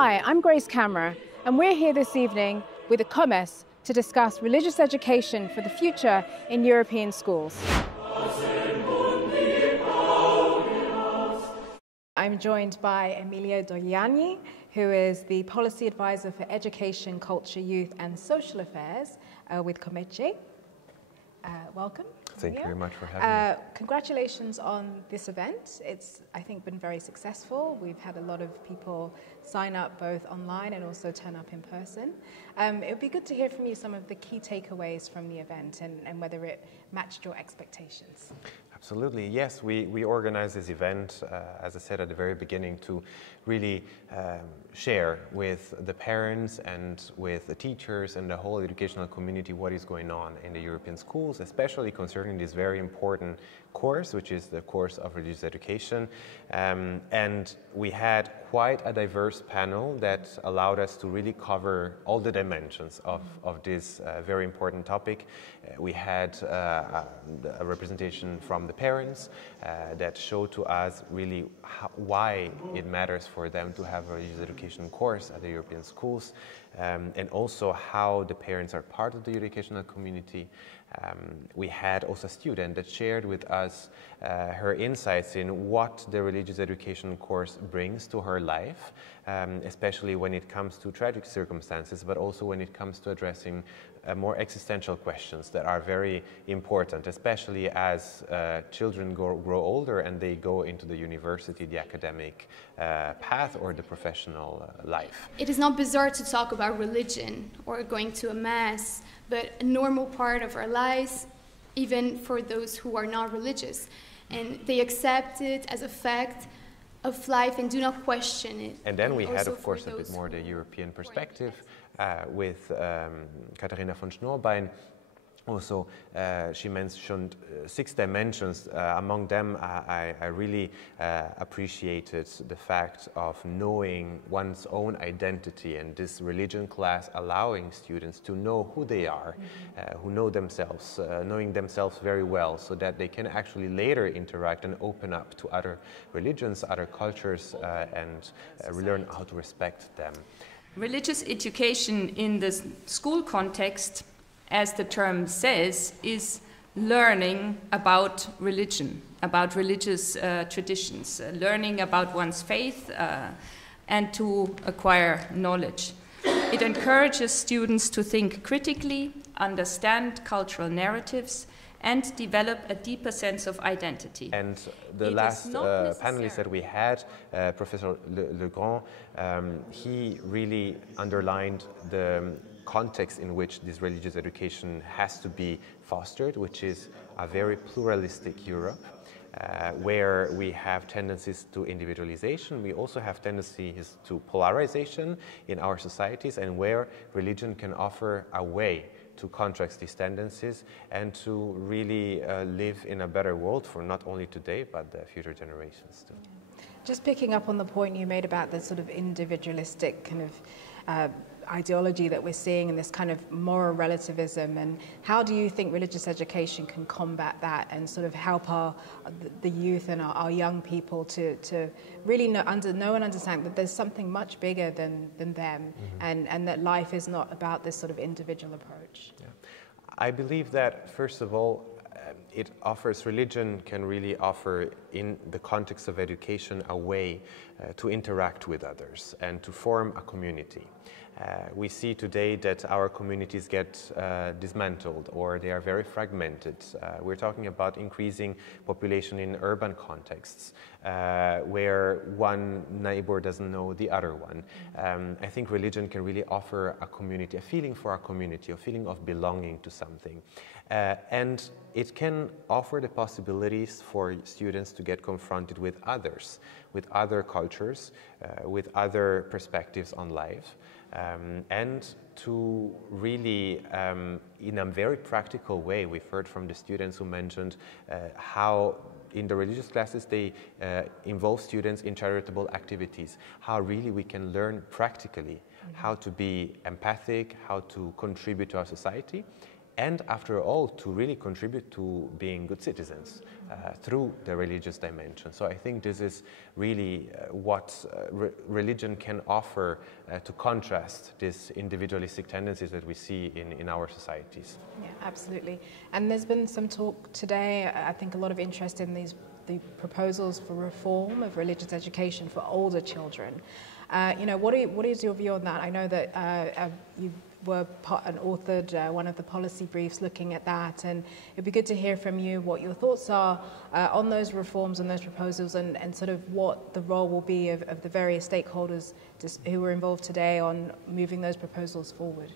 Hi, I'm Grace Camera, and we're here this evening with the COMECE to discuss religious education for the future in European schools. I'm joined by Emilio Dogliani, who is the Policy Advisor for Education, Culture, Youth and Social Affairs with COMECE. Welcome. Thank you very much for having me. Congratulations on this event. It's, I think, been very successful. We've had a lot of people sign up both online and also turn up in person. It would be good to hear from you some of the key takeaways from the event and whether it matched your expectations. Absolutely, yes. We organized this event, as I said at the very beginning, to really share with the parents and with the teachers and the whole educational community what is going on in the European schools, especially concerning this very important course, which is the course of religious education. And we had quite a diverse panel that allowed us to really cover all the dimensions of this very important topic. We had a representation from the parents that showed to us really why it matters for them to have a religious education course at the European schools, and also how the parents are part of the educational community. We had also a student that shared with us her insights in what the religious education course brings to her life, especially when it comes to tragic circumstances, but also when it comes to addressing more existential questions that are very important, especially as children grow older and they go into the university, the academic path or the professional life. It is not bizarre to talk about religion or going to a mass, but a normal part of our lives, even for those who are not religious. And they accept it as a fact of life and do not question it. And then we had, of course, a bit more the European perspective with Katharina von Schnorbein. Also, she mentioned 6 dimensions. Among them, I really appreciated the fact of knowing one's own identity, and this religion class allowing students to know who they are, who know themselves, knowing themselves very well, so that they can actually later interact and open up to other religions, other cultures, and learn how to respect them. Religious education in the school context, as the term says, is learning about religion, about religious traditions, learning about one's faith and to acquire knowledge. It encourages students to think critically, understand cultural narratives, and develop a deeper sense of identity. And the last panelist that we had, Professor Legrand, he really underlined the context in which this religious education has to be fostered, which is a very pluralistic Europe, where we have tendencies to individualization. We also have tendencies to polarization in our societies, and where religion can offer a way to contrast these tendencies and to really live in a better world for not only today, but the future generations too. Just picking up on the point you made about the sort of individualistic kind of ideology that we're seeing and this kind of moral relativism, and how do you think religious education can combat that and sort of help the youth and our young people to really know and understand that there's something much bigger than them, and that life is not about this sort of individual approach? Yeah. I believe that, first of all, religion can really offer, in the context of education, a way to interact with others and to form a community. We see today that our communities get dismantled, or they are very fragmented. We're talking about increasing population in urban contexts, where one neighbor doesn't know the other one. I think religion can really offer a community, a feeling for a community, a feeling of belonging to something. And it can offer the possibilities for students to get confronted with others, with other cultures, with other perspectives on life. And to really, in a very practical way, we've heard from the students who mentioned how in the religious classes they involve students in charitable activities, how really we can learn practically how to be empathic, how to contribute to our society, and after all, to really contribute to being good citizens through the religious dimension. So I think this is really what religion can offer to contrast these individualistic tendencies that we see in our societies. Yeah, absolutely. And there's been some talk today, I think a lot of interest in the proposals for reform of religious education for older children. What is your view on that? I know that you were and authored one of the policy briefs looking at that, and it'd be good to hear from you what your thoughts are on those reforms and those proposals, and sort of what the role will be of the various stakeholders who were involved today on moving those proposals forward.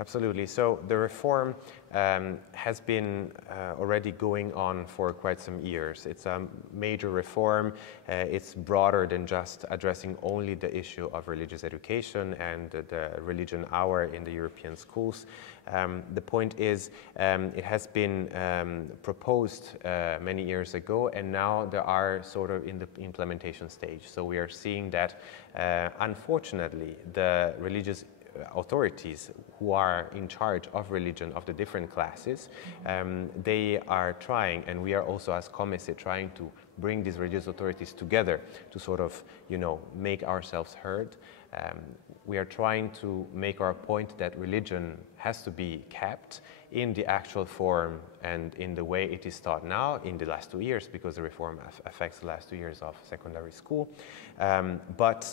Absolutely. So the reform has been already going on for quite some years. It's a major reform. It's broader than just addressing only the issue of religious education and the religion hour in the European schools. The point is, it has been proposed many years ago, and now they are sort of in the implementation stage. So we are seeing that, unfortunately, the religious authorities who are in charge of religion of the different classes, they are trying, and we are also as COMECE trying to bring these religious authorities together to sort of, make ourselves heard. We are trying to make our point that religion has to be kept in the actual form and in the way it is taught now in the last 2 years, because the reform affects the last 2 years of secondary school. But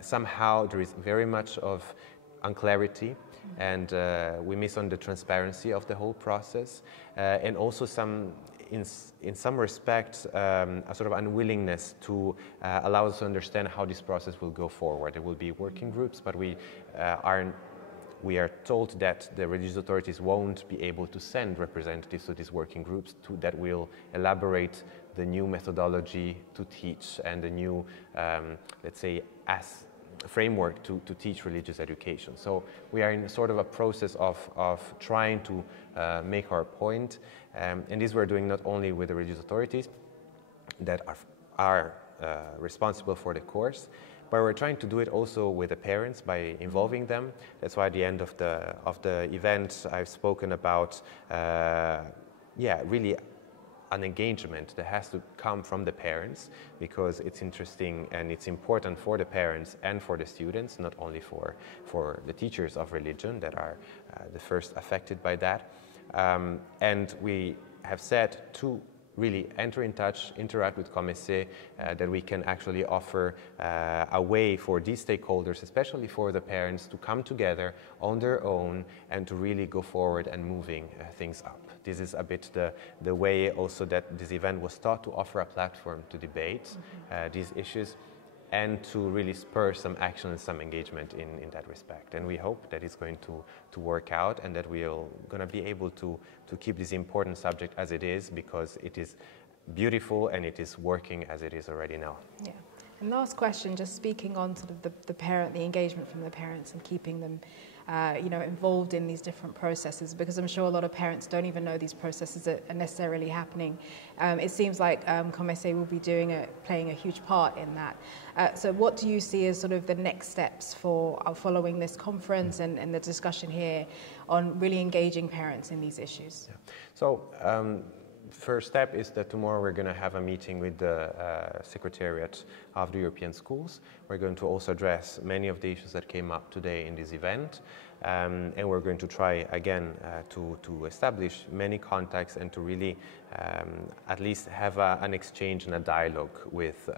somehow there is very much of unclarity, and we miss on the transparency of the whole process, and also in some respect a sort of unwillingness to allow us to understand how this process will go forward. There will be working groups, but we are told that the religious authorities won't be able to send representatives to these working groups that will elaborate the new methodology to teach and the new, let's say, framework to teach religious education. So we are in sort of a process of trying to make our point, and this we're doing not only with the religious authorities that are responsible for the course, but we're trying to do it also with the parents by involving them. That's why at the end of the event I've spoken about really an engagement that has to come from the parents, because it's interesting and it's important for the parents and for the students, not only for the teachers of religion that are the first affected by that. And we have said to really enter in touch, interact with COMECE, that we can actually offer a way for these stakeholders, especially for the parents, to come together on their own and to really go forward and moving things up. This is a bit the way also that this event was thought to offer a platform to debate these issues and to really spur some action and some engagement in that respect. And we hope that it's going to work out and that we're going to be able to keep this important subject as it is, because it is beautiful and it is working as it is already now. Yeah. And last question, just speaking on sort of the engagement from the parents and keeping them involved in these different processes, because I'm sure a lot of parents don't even know these processes are necessarily happening. It seems like COMECE will be playing a huge part in that. So what do you see as sort of the next steps for following this conference and the discussion here on really engaging parents in these issues? Yeah. So first step is that tomorrow we're going to have a meeting with the Secretariat of the European Schools. We're going to also address many of the issues that came up today in this event, and we're going to try again to establish many contacts and to really at least have an exchange and a dialogue with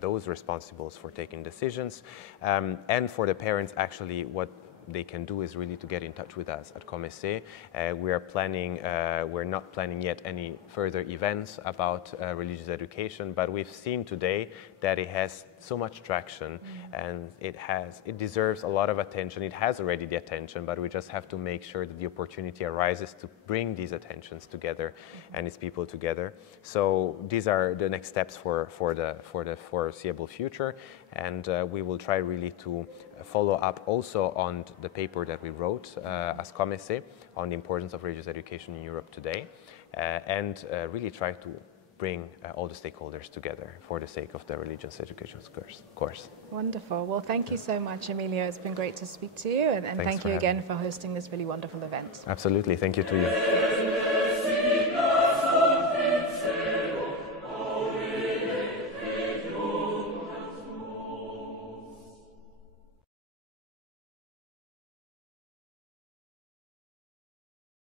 those responsible for taking decisions, and for the parents. Actually, what they can do is really to get in touch with us at COMECE. We're not planning yet any further events about religious education, but we've seen today that it has so much traction, and it deserves a lot of attention. It has already the attention, but we just have to make sure that the opportunity arises to bring these attentions together and its people together. So these are the next steps for the foreseeable future, and we will try really to follow up also on the paper that we wrote as COMECE on the importance of religious education in Europe today, and really try to bring all the stakeholders together for the sake of the religious education course. Wonderful. Well, thank you so much, Emilio. It's been great to speak to you, and thank you again for hosting this really wonderful event. Absolutely. Thank you to you.